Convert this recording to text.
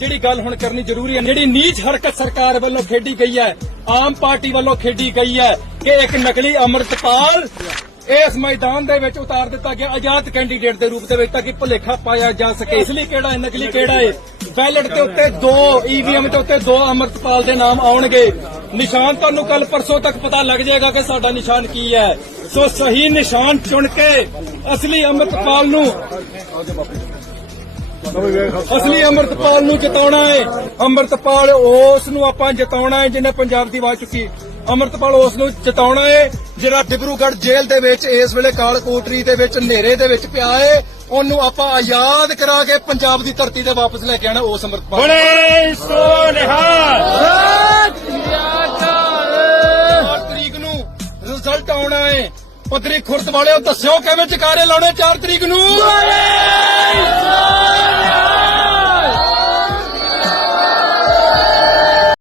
ਜਿਹੜੀ ਗੱਲ ਹੁਣ ਕਰਨੀ ਜ਼ਰੂਰੀ ਹੈ, ਜਿਹੜੀ ਨੀਚ ਹਰਕਤ ਸਰਕਾਰ ਵੱਲੋਂ ਖੇਡੀ ਗਈ ਹੈ, ਆਮ ਪਾਰਟੀ ਵੱਲੋਂ ਖੇਡੀ ਗਈ ਹੈ ਕਿ ਇੱਕ ਨਕਲੀ ਅੰਮ੍ਰਿਤਪਾਲ ਇਸ ਮੈਦਾਨ ਦੇ ਵਿੱਚ ਉਤਾਰ ਦਿੱਤਾ ਗਿਆ, ਆਜ਼ਾਦ ਕੈਂਡੀਡੇਟ ਦੇ ਰੂਪ ਦੇ ਵਿੱਚ ਤਾਂ ਕਿ ਭੁਲੇਖਾ ਪਾਇਆ ਜਾ ਸਕੇ। ਇਸ ਲਈ ਕਿਹੜਾ ਹੈ? ਨਕਲੀ ਕਿਹੜਾ ਹੈ? ਬੈਲਟ ਦੇ ਉੱਤੇ ਦੋ ਈਵੀਐਮ ਦੇ ਉੱਤੇ ਦੋ ਅੰਮ੍ਰਿਤਪਾਲ ਦੇ ਨਾਮ ਆਉਣਗੇ। ਨਿਸ਼ਾਨ ਤੁਹਾਨੂੰ ਕੱਲ ਪਰਸੋਂ ਤੱਕ ਪਤਾ ਲੱਗ ਜਾਏਗਾ ਕਿ ਸਾਡਾ ਨਿਸ਼ਾਨ ਕੀ ਹੈ। ਸੋ ਸਹੀ ਨਿਸ਼ਾਨ ਚੁਣ ਕੇ ਅਸਲੀ ਅੰਮ੍ਰਿਤਪਾਲ ਨੂੰ ਅਸਲੀ ਅੰਮ੍ਰਿਤਪਾਲ ਨੂੰ ਜਿਤਾਉਣਾ ਹੈ। ਅੰਮ੍ਰਿਤਪਾਲ ਉਸ ਨੂੰ ਆਪਾਂ ਜਿਤਾਉਣਾ ਹੈ ਜਿਹਨੇ ਪੰਜਾਬ ਦੀ ਆਵਾਜ਼ ਚੁੱਕੀ। ਅੰਮ੍ਰਿਤਪਾਲ ਉਸ ਨੂੰ ਜਿਤਾਉਣਾ ਹੈ ਜਿਹੜਾ ਡਿਬਰੂਗੜ੍ਹ ਜੇਲ੍ਹ ਦੇ ਵਿੱਚ ਇਸ ਵੇਲੇ ਕਾਲ ਕੋਟਰੀ ਦੇ ਵਿੱਚ ਹਨੇਰੇ ਦੇ ਵਿੱਚ ਪਿਆ ਹੈ। ਉਹਨੂੰ ਆਪਾਂ ਆਜ਼ਾਦ ਕਰਾ ਕੇ ਪੰਜਾਬ ਦੀ ਧਰਤੀ ਤੇ ਵਾਪਸ ਲੈ ਕੇ ਆਣਾ ਉਸ ਅੰਮ੍ਰਿਤਪਾਲ 4 ਤਰੀਕ ਨੂੰ ਰਿਜ਼ਲਟ ਆਉਣਾ ਹੈ। ਪੱਧਰੀ ਖੁਰਦ ਵਾਲਿਓ ਦੱਸਿਓ ਕਿਵੇਂ ਚਕਾਰੇ ਲਾਉਣੇ 4 ਤਰੀਕ ਨੂੰ?